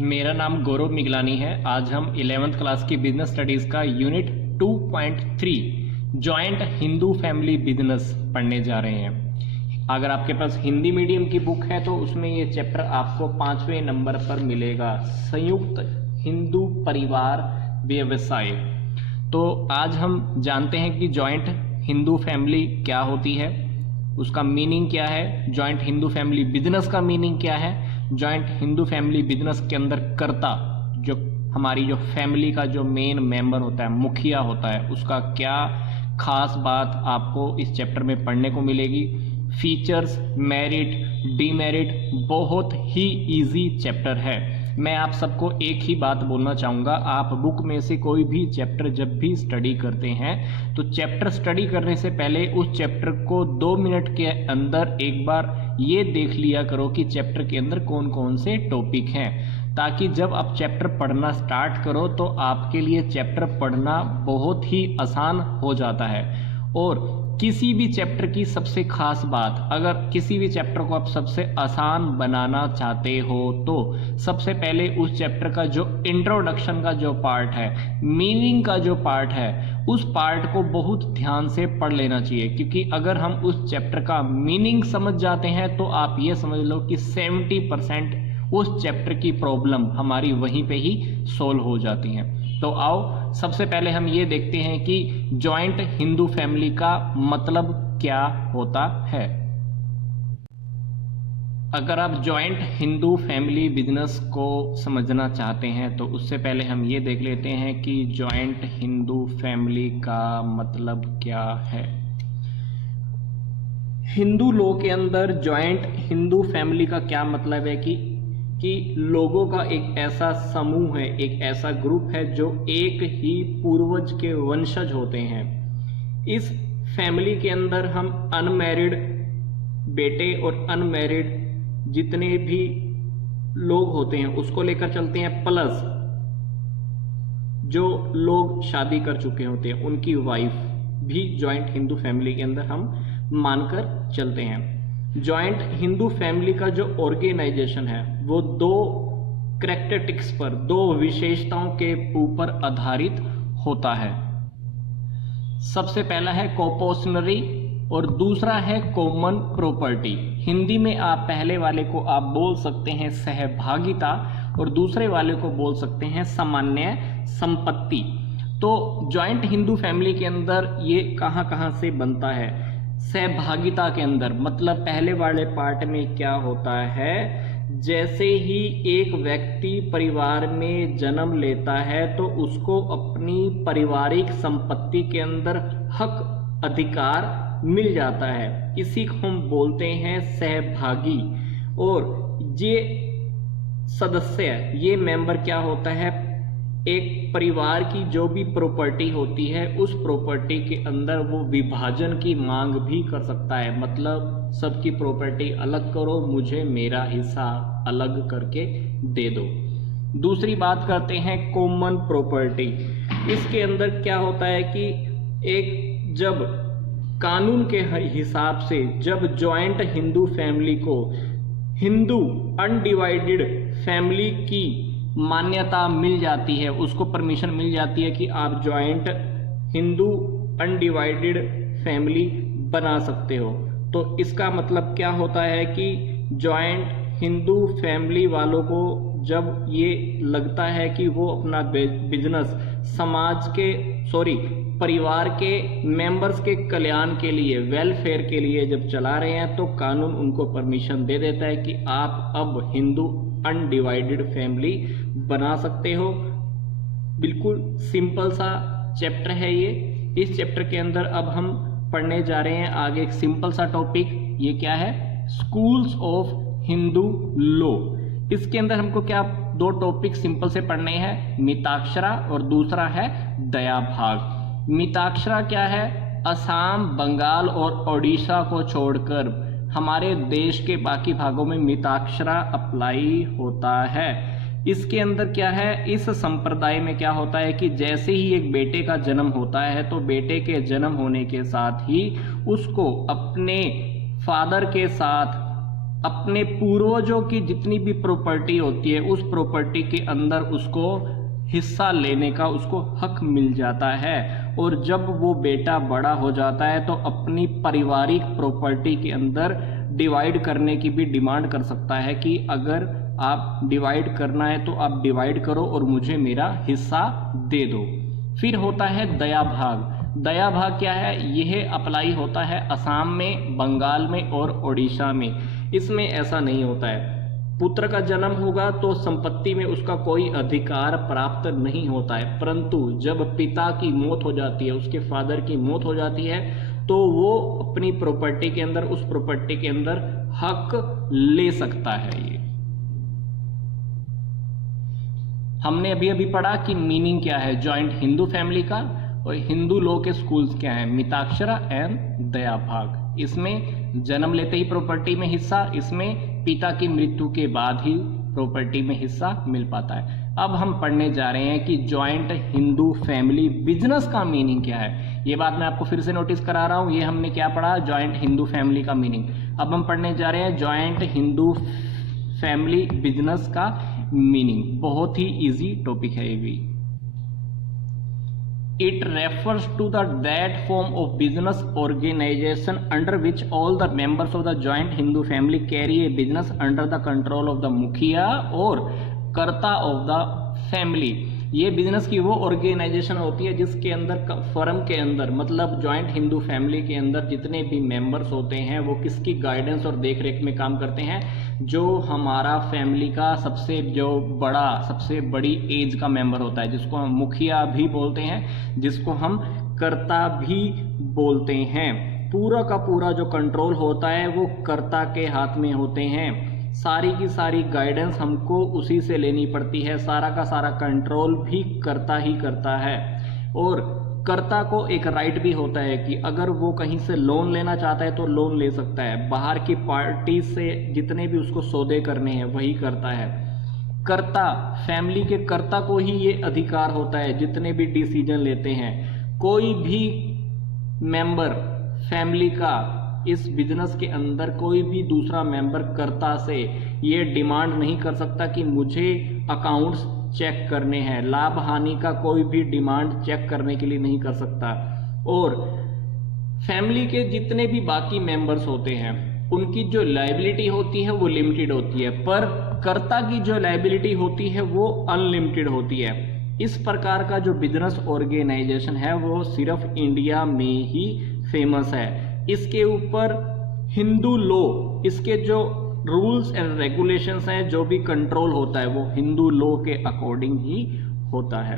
मेरा नाम गौरव मिगलानी है। आज हम 11th क्लास की बिजनेस स्टडीज़ का unit 2.3 joint Hindu family business पढ़ने जा रहे हैं। अगर आपके पास हिंदी मीडियम की बुक है तो उसमें ये चैप्टर आपको 5वें नंबर पर मिलेगा, संयुक्त हिंदू परिवार व्यवसाय। तो आज हम जानते हैं कि जॉइंट हिंदू फैमिली क्या होती है, उसका मीनिंग क्या है, जॉइंट हिंदू फैमिली बिजनेस का मीनिंग क्या है, जॉइंट हिंदू फैमिली बिजनेस के अंदर कर्ता जो हमारी जो फैमिली का जो मेन मेंबर होता है, मुखिया होता है, उसका क्या खास बात आपको इस चैप्टर में पढ़ने को मिलेगी। फीचर्स, मेरिट, डीमेरिट, बहुत ही इजी चैप्टर है। मैं आप सबको एक ही बात बोलना चाहूँगा, आप बुक में से कोई भी चैप्टर जब भी स्टडी करते हैं तो चैप्टर स्टडी करने से पहले उस चैप्टर को 2 मिनट के अंदर एक बार ये देख लिया करो कि चैप्टर के अंदर कौन कौन से टॉपिक हैं, ताकि जब आप चैप्टर पढ़ना स्टार्ट करो तो आपके लिए चैप्टर पढ़ना बहुत ही आसान हो जाता है। और किसी भी चैप्टर की सबसे खास बात, अगर किसी भी चैप्टर को आप सबसे आसान बनाना चाहते हो तो सबसे पहले उस चैप्टर का जो इंट्रोडक्शन का जो पार्ट है, मीनिंग का जो पार्ट है, उस पार्ट को बहुत ध्यान से पढ़ लेना चाहिए। क्योंकि अगर हम उस चैप्टर का मीनिंग समझ जाते हैं तो आप ये समझ लो कि 70% उस चैप्टर की प्रॉब्लम हमारी वहीं पे ही सॉल्व हो जाती हैं। तो आओ सबसे पहले हम ये देखते हैं कि जॉइंट हिंदू फैमिली का मतलब क्या होता है। अगर आप जॉइंट हिंदू फैमिली बिजनेस को समझना चाहते हैं तो उससे पहले हम ये देख लेते हैं कि जॉइंट हिंदू फैमिली का मतलब क्या है। हिंदू लॉ के अंदर जॉइंट हिंदू फैमिली का क्या मतलब है कि लोगों का एक ऐसा समूह है, एक ऐसा ग्रुप है जो एक ही पूर्वज के वंशज होते हैं। इस फैमिली के अंदर हम अनमैरिड बेटे और अनमैरिड जितने भी लोग होते हैं उसको लेकर चलते हैं, प्लस जो लोग शादी कर चुके होते हैं उनकी वाइफ भी जॉइंट हिंदू फैमिली के अंदर हम मानकर चलते हैं। जॉइंट हिंदू फैमिली का जो ऑर्गेनाइजेशन है वो 2 कैरेक्टरिस्टिक्स पर, 2 विशेषताओं के ऊपर आधारित होता है। सबसे पहला है कोपोशनरी और दूसरा है कॉमन प्रॉपर्टी। हिंदी में आप पहले वाले को आप बोल सकते हैं सहभागिता और दूसरे वाले को बोल सकते हैं सामान्य संपत्ति। तो जॉइंट हिंदू फैमिली के अंदर ये कहाँ कहाँ से बनता है। सहभागिता के अंदर मतलब पहले वाले पार्ट में क्या होता है, जैसे ही एक व्यक्ति परिवार में जन्म लेता है तो उसको अपनी पारिवारिक संपत्ति के अंदर हक अधिकार मिल जाता है, इसी को हम बोलते हैं सहभागी। और ये सदस्य, ये मेंबर क्या होता है, एक परिवार की जो भी प्रॉपर्टी होती है उस प्रॉपर्टी के अंदर वो विभाजन की मांग भी कर सकता है। मतलब सबकी प्रॉपर्टी अलग करो, मुझे मेरा हिस्सा अलग करके दे दो। दूसरी बात करते हैं कॉमन प्रॉपर्टी। इसके अंदर क्या होता है कि एक जब कानून के हिसाब से जब जॉइंट हिंदू फैमिली को हिंदू अनडिवाइडेड फैमिली की मान्यता मिल जाती है, उसको परमिशन मिल जाती है कि आप जॉइंट हिंदू अनडिवाइडेड फैमिली बना सकते हो। तो इसका मतलब क्या होता है कि जॉइंट हिंदू फैमिली वालों को जब ये लगता है कि वो अपना बिजनेस परिवार के मेंबर्स के कल्याण के लिए, वेलफेयर के लिए जब चला रहे हैं तो कानून उनको परमिशन दे देता है कि आप अब हिंदू अनडिवाइडेड फैमिली बना सकते हो। बिल्कुल सिंपल सा चैप्टर है ये। इस चैप्टर के अंदर अब हम पढ़ने जा रहे हैं आगे एक सिंपल सा टॉपिक। ये क्या है, स्कूल्स ऑफ हिंदू लॉ। इसके अंदर हमको क्या 2 टॉपिक सिंपल से पढ़ने हैं, मिताक्षरा और दूसरा है दया भाग। मिताक्षरा क्या है, असम, बंगाल और ओडिशा को छोड़कर हमारे देश के बाकी भागों में मिताक्षरा अप्लाई होता है। इसके अंदर क्या है, इस संप्रदाय में क्या होता है कि जैसे ही एक बेटे का जन्म होता है तो बेटे के जन्म होने के साथ ही उसको अपने फादर के साथ अपने पूर्वजों की जितनी भी प्रॉपर्टी होती है उस प्रॉपर्टी के अंदर उसको हिस्सा लेने का उसको हक मिल जाता है। और जब वो बेटा बड़ा हो जाता है तो अपनी पारिवारिक प्रॉपर्टी के अंदर डिवाइड करने की भी डिमांड कर सकता है कि अगर आप डिवाइड करना है तो आप डिवाइड करो और मुझे मेरा हिस्सा दे दो। फिर होता है दया भाग। दया भाग क्या है? यह अप्लाई होता है असम में, बंगाल में और ओडिशा में। इसमें ऐसा नहीं होता है। पुत्र का जन्म होगा तो संपत्ति में उसका कोई अधिकार प्राप्त नहीं होता है, परंतु जब पिता की मौत हो जाती है, उसके फादर की मौत हो जाती है, तो वो अपनी प्रॉपर्टी के अंदर, उस प्रॉपर्टी के अंदर हक ले सकता है। ये हमने अभी अभी पढ़ा कि मीनिंग क्या है जॉइंट हिंदू फैमिली का, और हिंदू लॉ के स्कूल्स क्या है, मिताक्षरा एंड दया भाग। इसमें जन्म लेते ही प्रॉपर्टी में हिस्सा, इसमें पिता की मृत्यु के बाद ही प्रॉपर्टी में हिस्सा मिल पाता है। अब हम पढ़ने जा रहे हैं कि जॉइंट हिंदू फैमिली बिजनेस का मीनिंग क्या है। ये बात मैं आपको फिर से नोटिस करा रहा हूं। ये हमने क्या पढ़ा, जॉइंट हिंदू फैमिली का मीनिंग। अब हम पढ़ने जा रहे हैं जॉइंट हिंदू फैमिली बिजनेस का मीनिंग। बहुत ही इजी टॉपिक है ये भी। It refers to that form of business organization under which all the members of the joint Hindu family carry a business under the control of the मुखिया और कर्ता of the family। ये business की वो organisation होती है जिसके अंदर, फर्म के अंदर, मतलब जॉइंट हिंदू फैमिली के अंदर जितने भी मेंबर्स होते हैं वो किसकी गाइडेंस और देखरेख में काम करते हैं? जो हमारा फैमिली का सबसे सबसे बड़ी एज का मेंबर होता है, जिसको हम मुखिया भी बोलते हैं, जिसको हम कर्ता भी बोलते हैं। पूरा का पूरा जो कंट्रोल होता है वो कर्ता के हाथ में होते हैं। सारी की सारी गाइडेंस हमको उसी से लेनी पड़ती है। सारा का सारा कंट्रोल भी कर्ता ही करता है। और कर्ता को एक राइट भी होता है कि अगर वो कहीं से लोन लेना चाहता है तो लोन ले सकता है। बाहर की पार्टी से जितने भी उसको सौदे करने हैं वही करता है। कर्ता, फैमिली के कर्ता को ही ये अधिकार होता है जितने भी डिसीजन लेते हैं। कोई भी मेंबर फैमिली का इस बिजनेस के अंदर, कोई भी दूसरा मेंबर कर्ता से ये डिमांड नहीं कर सकता कि मुझे अकाउंट्स चेक करने हैं। लाभ हानि का कोई भी डिमांड चेक करने के लिए नहीं कर सकता। और फैमिली के जितने भी बाकी मेंबर्स होते हैं उनकी जो लायबिलिटी होती है वो लिमिटेड होती है, पर कर्ता की जो लायबिलिटी होती है वो अनलिमिटेड होती है। इस प्रकार का जो बिजनेस ऑर्गेनाइजेशन है वो सिर्फ इंडिया में ही फेमस है। इसके ऊपर हिंदू लॉ, इसके जो रूल्स एंड रेगुलेशंस हैं, जो भी कंट्रोल होता है वो हिंदू लॉ के अकॉर्डिंग ही होता है।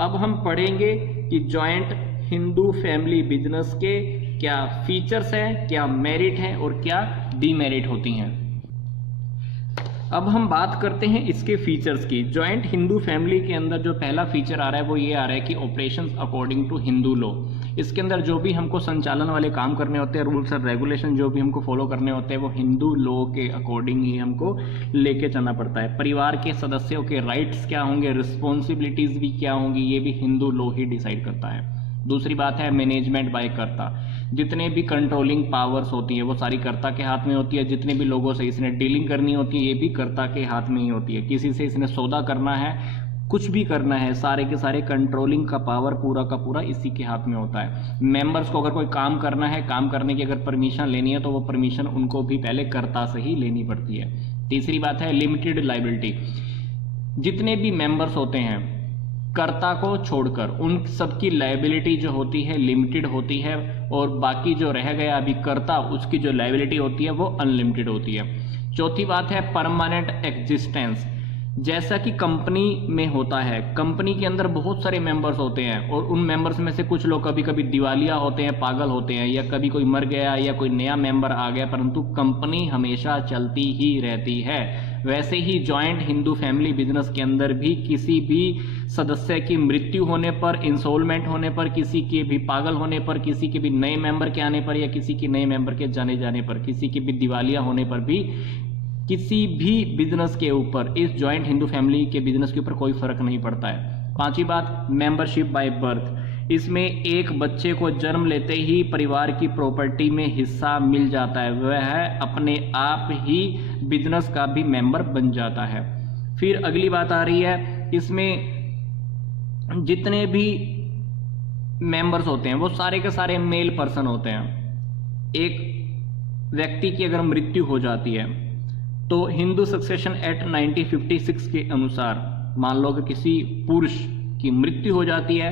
अब हम पढ़ेंगे कि जॉइंट हिंदू फैमिली बिजनेस के क्या फीचर्स हैं, क्या मेरिट हैं और क्या डीमेरिट होती हैं। अब हम बात करते हैं इसके फीचर्स की। जॉइंट हिंदू फैमिली के अंदर जो पहला फीचर आ रहा है वो ये आ रहा है कि operations according to Hindu law. इसके अंदर जो भी हमको संचालन वाले काम करने होते हैं, रूल्स और रेगुलेशन जो भी हमको फॉलो करने होते हैं वो हिंदू लॉ के अकॉर्डिंग ही हमको लेके चलना पड़ता है। परिवार के सदस्यों के राइट्स क्या होंगे, रिस्पॉन्सिबिलिटीज भी क्या होंगी, ये भी हिंदू लॉ ही डिसाइड करता है। दूसरी बात है मैनेजमेंट बाय कर्ता। जितने भी कंट्रोलिंग पावर्स होती है वो सारी कर्ता के हाथ में होती है। जितने भी लोगों से इसने डीलिंग करनी होती है ये भी कर्ता के हाथ में ही होती है। किसी से इसने सौदा करना है, कुछ भी करना है, सारे के सारे कंट्रोलिंग का पावर पूरा का पूरा इसी के हाथ में होता है। मेंबर्स को अगर कोई काम करना है, काम करने की अगर परमिशन लेनी है तो वो परमिशन उनको भी पहले कर्ता से ही लेनी पड़ती है। तीसरी बात है लिमिटेड लायबिलिटी। जितने भी मेंबर्स होते हैं कर्ता को छोड़कर उन सबकी लायबिलिटी जो होती है लिमिटेड होती है, और बाकी जो रह गया अभी कर्ता, उसकी जो लायबिलिटी होती है वो अनलिमिटेड होती है। चौथी बात है परमानेंट एग्जिस्टेंस। जैसा कि कंपनी में होता है, कंपनी के अंदर बहुत सारे मेंबर्स होते हैं और उन मेंबर्स में से कुछ लोग कभी कभी दिवालिया होते हैं, पागल होते हैं, या कभी कोई मर गया या कोई नया मेंबर आ गया, परंतु कंपनी हमेशा चलती ही रहती है। वैसे ही जॉइंट हिंदू फैमिली बिजनेस के अंदर भी किसी भी सदस्य की मृत्यु होने पर, इंसॉल्वेंट होने पर, किसी के भी पागल होने पर, किसी के भी नए मेंबर के आने पर, या किसी के नए मेंबर के जाने पर, किसी के भी दिवालिया होने पर भी किसी भी बिजनेस के ऊपर, इस जॉइंट हिंदू फैमिली के बिजनेस के ऊपर कोई फर्क नहीं पड़ता है। पांचवी बात मेंबरशिप बाय बर्थ। इसमें एक बच्चे को जन्म लेते ही परिवार की प्रॉपर्टी में हिस्सा मिल जाता है, वह अपने आप ही बिजनेस का भी मेंबर बन जाता है। फिर अगली बात आ रही है, इसमें जितने भी मेंबर्स होते हैं वो सारे के सारे मेल पर्सन होते हैं। एक व्यक्ति की अगर मृत्यु हो जाती है तो हिंदू सक्सेशन एक्ट 1956 के अनुसार मान लो कि किसी पुरुष की मृत्यु हो जाती है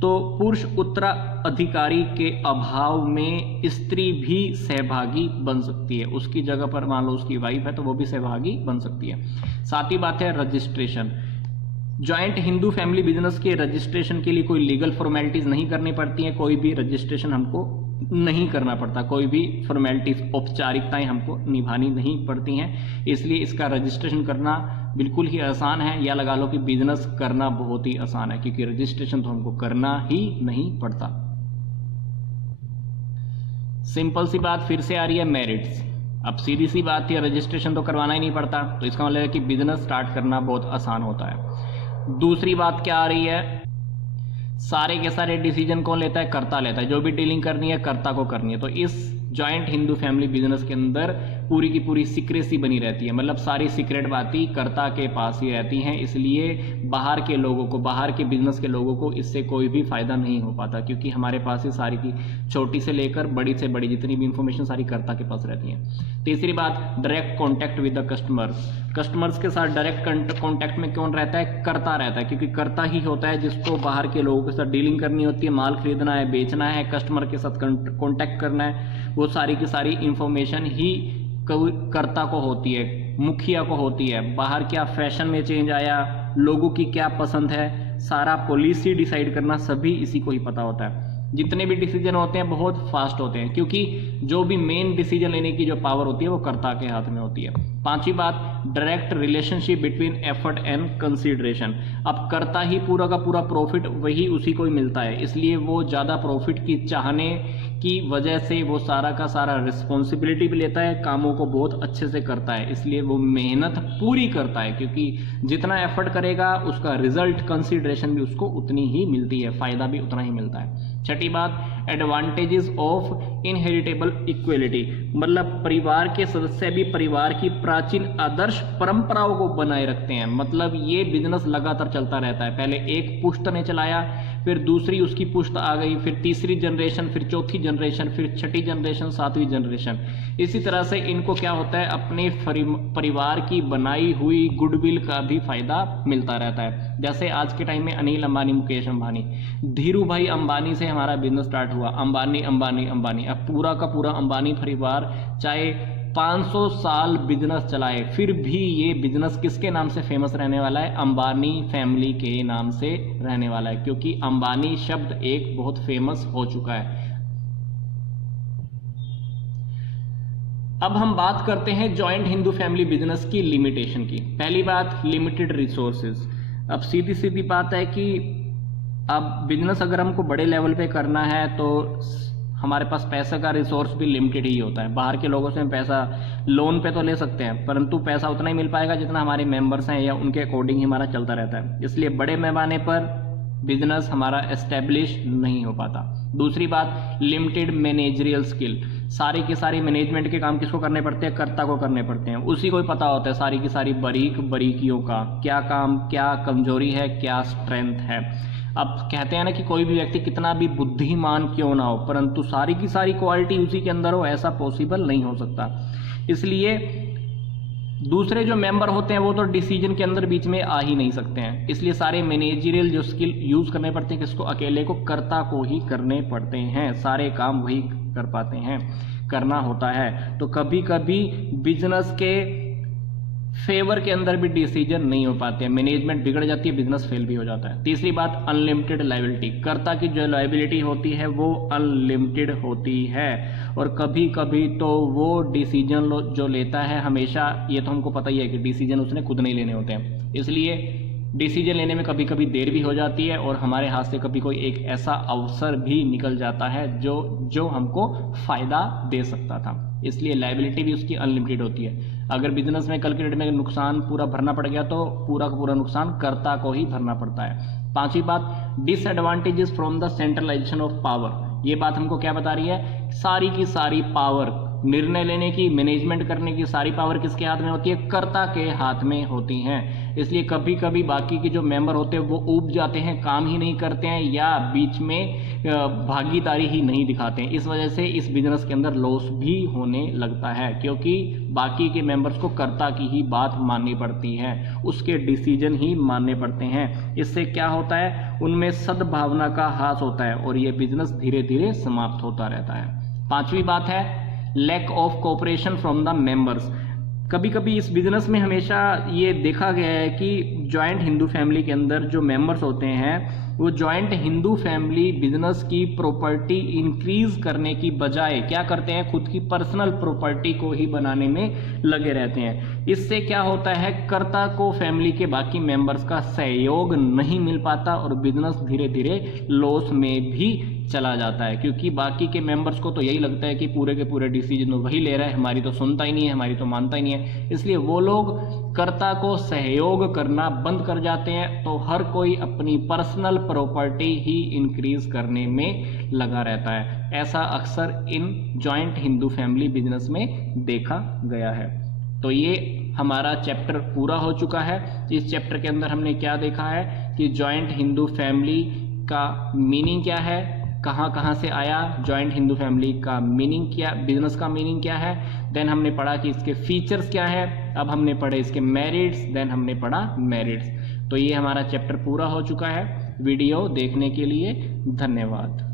तो पुरुष उत्तराधिकारी के अभाव में स्त्री भी सहभागी बन सकती है। उसकी जगह पर मान लो उसकी वाइफ है तो वो भी सहभागी बन सकती है। साथ ही बात है registration. Joint Hindu family business के रजिस्ट्रेशन के लिए कोई लीगल फॉर्मेलिटीज नहीं करनी पड़ती है, कोई भी रजिस्ट्रेशन हमको नहीं करना पड़ता, कोई भी फॉर्मेलिटीज औपचारिकताएं हमको निभानी नहीं पड़ती हैं। इसलिए इसका रजिस्ट्रेशन करना बिल्कुल ही आसान है, या लगा लो कि बिजनेस करना बहुत ही आसान है, क्योंकि रजिस्ट्रेशन तो हमको करना ही नहीं पड़ता। सिंपल सी बात फिर से आ रही है, मेरिट्स। अब सीधी सी बात है, रजिस्ट्रेशन तो करवाना ही नहीं पड़ता, तो इसका मतलब है कि बिजनेस स्टार्ट करना बहुत आसान होता है। दूसरी बात क्या आ रही है, सारे के सारे डिसीजन कौन लेता है? कर्ता लेता है। जो भी डीलिंग करनी है कर्ता को करनी है। तो इस जॉइंट हिंदू फैमिली बिजनेस के अंदर पूरी की पूरी सीक्रेसी बनी रहती है, मतलब सारी सीक्रेट बातें कर्ता के पास ही रहती हैं। इसलिए बाहर के लोगों को, बाहर के बिजनेस के लोगों को इससे कोई भी फायदा नहीं हो पाता, क्योंकि हमारे पास ही सारी की छोटी से लेकर बड़ी से बड़ी जितनी भी इंफॉर्मेशन सारी कर्ता के पास रहती है। तीसरी बात, direct contact with the customers. Customers के साथ डायरेक्ट कॉन्टैक्ट में कौन रहता है? कर्ता रहता है, क्योंकि कर्ता ही होता है जिसको बाहर के लोगों के साथ डीलिंग करनी होती है, माल खरीदना है, बेचना है, कस्टमर के साथ कॉन्टैक्ट करना है। वो सारी की सारी इंफॉर्मेशन ही कर्ता को होती है, मुखिया को होती है। बाहर क्या फैशन में चेंज आया, लोगों की क्या पसंद है, सारा पॉलिसी डिसाइड करना सभी इसी को ही पता होता है। जितने भी डिसीजन होते हैं बहुत फास्ट होते हैं, क्योंकि जो भी मेन डिसीजन लेने की जो पावर होती है वो कर्ता के हाथ में होती है। पांचवी बात, direct relationship between effort and consideration. अब कर्ता ही पूरा का पूरा प्रॉफिट वही उसी को ही मिलता है, इसलिए वो ज़्यादा प्रॉफिट की चाहने की वजह से वो सारा का सारा रिस्पॉन्सिबिलिटी भी लेता है, कामों को बहुत अच्छे से करता है, इसलिए वो मेहनत पूरी करता है, क्योंकि जितना एफर्ट करेगा उसका रिजल्ट कंसीडरेशन भी उसको उतनी ही मिलती है, फायदा भी उतना ही मिलता है। छठी बात, एडवांटेजेस ऑफ इनहेरिटेबल इक्वलिटी। मतलब परिवार के सदस्य भी परिवार की प्राचीन आदर्श परंपराओं को बनाए रखते हैं। मतलब ये बिजनेस लगातार चलता रहता है, पहले एक पुश्त ने चलाया, फिर दूसरी उसकी पुश्त आ गई, फिर तीसरी जनरेशन, फिर चौथी जनरेशन, फिर छठी जनरेशन, सातवीं जनरेशन। इसी तरह से इनको क्या होता है, अपने परिवार की बनाई हुई गुडविल का भी फायदा मिलता रहता है। जैसे आज के टाइम में अनिल अंबानी, मुकेश अंबानी, धीरू भाई अंबानी से हमारा बिजनेस स्टार्ट हुआ, अंबानी अंबानी अंबानी। अब पूरा का पूरा अंबानी परिवार चाहे 500 साल बिजनेस चलाए, फिर भी ये बिजनेस किसके नाम से फेमस रहने वाला है? अंबानी फैमिली के नाम से रहने वाला है, क्योंकि अंबानी शब्द एक बहुत फेमस हो चुका है। अब हम बात करते हैं जॉइंट हिंदू फैमिली बिजनेस की लिमिटेशन की। पहली बात, लिमिटेड रिसोर्सेज। अब सीधी सीधी बात है कि अब बिजनेस अगर हमको बड़े लेवल पे करना है तो हमारे पास पैसे का रिसोर्स भी लिमिटेड ही होता है। बाहर के लोगों से हम पैसा लोन पे तो ले सकते हैं, परंतु पैसा उतना ही मिल पाएगा जितना हमारे मेंबर्स हैं या उनके अकॉर्डिंग ही हमारा चलता रहता है। इसलिए बड़े पैमाने पर बिजनेस हमारा एस्टेब्लिश नहीं हो पाता। दूसरी बात, लिमिटेड मैनेजरियल स्किल। सारी की सारी मैनेजमेंट के काम किसको करने पड़ते हैं? कर्ता को करने पड़ते हैं। उसी को ही पता होता है सारी की सारी बारीकियों का, क्या काम, क्या कमजोरी है, क्या स्ट्रेंथ है। अब कहते हैं ना कि कोई भी व्यक्ति कितना भी बुद्धिमान क्यों ना हो, परंतु सारी की सारी क्वालिटी उसी के अंदर हो, ऐसा पॉसिबल नहीं हो सकता। इसलिए दूसरे जो मेंबर होते हैं वो तो डिसीजन के अंदर बीच में आ ही नहीं सकते हैं। इसलिए सारे मैनेजरियल जो स्किल यूज करने पड़ते हैं किसको? अकेले को, कर्ता को ही करने पड़ते हैं। सारे काम वही कर पाते हैं, करना होता है। तो कभी कभी बिजनेस के फेवर के अंदर भी डिसीजन नहीं हो पाते हैं, मैनेजमेंट बिगड़ जाती है, बिजनेस फेल भी हो जाता है। तीसरी बात, अनलिमिटेड लायबिलिटी। कर्ता की जो लायबिलिटी होती है वो अनलिमिटेड होती है, और कभी कभी तो वो डिसीजन जो लेता है, हमेशा ये तो हमको पता ही है कि डिसीजन उसने खुद नहीं लेने होते हैं, इसलिए डिसीजन लेने में कभी कभी देर भी हो जाती है, और हमारे हाथ से कभी कोई एक ऐसा अवसर भी निकल जाता है जो हमको फायदा दे सकता था। इसलिए लायबिलिटी भी उसकी अनलिमिटेड होती है। अगर बिजनेस में कल की डेट में नुकसान पूरा भरना पड़ गया तो पूरा का पूरा नुकसान कर्ता को ही भरना पड़ता है। पांचवी बात, disadvantages from the centralisation of power. ये बात हमको क्या बता रही है, सारी की सारी पावर, निर्णय लेने की, मैनेजमेंट करने की सारी पावर किसके हाथ में होती है, कर्ता के हाथ में होती हैं। इसलिए कभी कभी बाकी के जो मेंबर होते हैं वो ऊब जाते हैं, काम ही नहीं करते हैं या बीच में भागीदारी ही नहीं दिखाते हैं। इस वजह से इस बिजनेस के अंदर लॉस भी होने लगता है, क्योंकि बाकी के मेंबर्स को कर्ता की ही बात माननी पड़ती है, उसके डिसीजन ही मानने पड़ते हैं। इससे क्या होता है, उनमें सद्भावना का ह्रास होता है और ये बिजनेस धीरे धीरे समाप्त होता रहता है। पांचवी बात है lack of cooperation from the members. कभी कभी इस बिजनेस में हमेशा ये देखा गया है कि जॉइंट हिंदू फैमिली के अंदर जो मेंबर्स होते हैं वो जॉइंट हिंदू फैमिली बिजनेस की प्रॉपर्टी इंक्रीज करने की बजाय क्या करते हैं, खुद की पर्सनल प्रॉपर्टी को ही बनाने में लगे रहते हैं। इससे क्या होता है, कर्ता को फैमिली के बाकी मेंबर्स का सहयोग नहीं मिल पाता और बिजनेस धीरे धीरे लॉस में भी चला जाता है, क्योंकि बाकी के मेंबर्स को तो यही लगता है कि पूरे के पूरे डिसीजन वही ले रहा है, हमारी तो सुनता ही नहीं है, हमारी तो मानता ही नहीं है। इसलिए वो लोग कर्ता को सहयोग करना बंद कर जाते हैं, तो हर कोई अपनी पर्सनल प्रॉपर्टी ही इंक्रीज करने में लगा रहता है। ऐसा अक्सर in joint Hindu family business में देखा गया है। तो ये हमारा चैप्टर पूरा हो चुका है। इस चैप्टर के अंदर हमने क्या देखा है कि जॉइंट हिंदू फैमिली का मीनिंग क्या है, कहाँ कहाँ से आया, जॉइंट हिंदू फैमिली का मीनिंग क्या, बिजनेस का मीनिंग क्या है, देन हमने पढ़ा कि इसके फीचर्स क्या है, अब हमने पढ़े इसके मेरिट्स, देन हमने पढ़ा मेरिट्स। तो ये हमारा चैप्टर पूरा हो चुका है। वीडियो देखने के लिए धन्यवाद।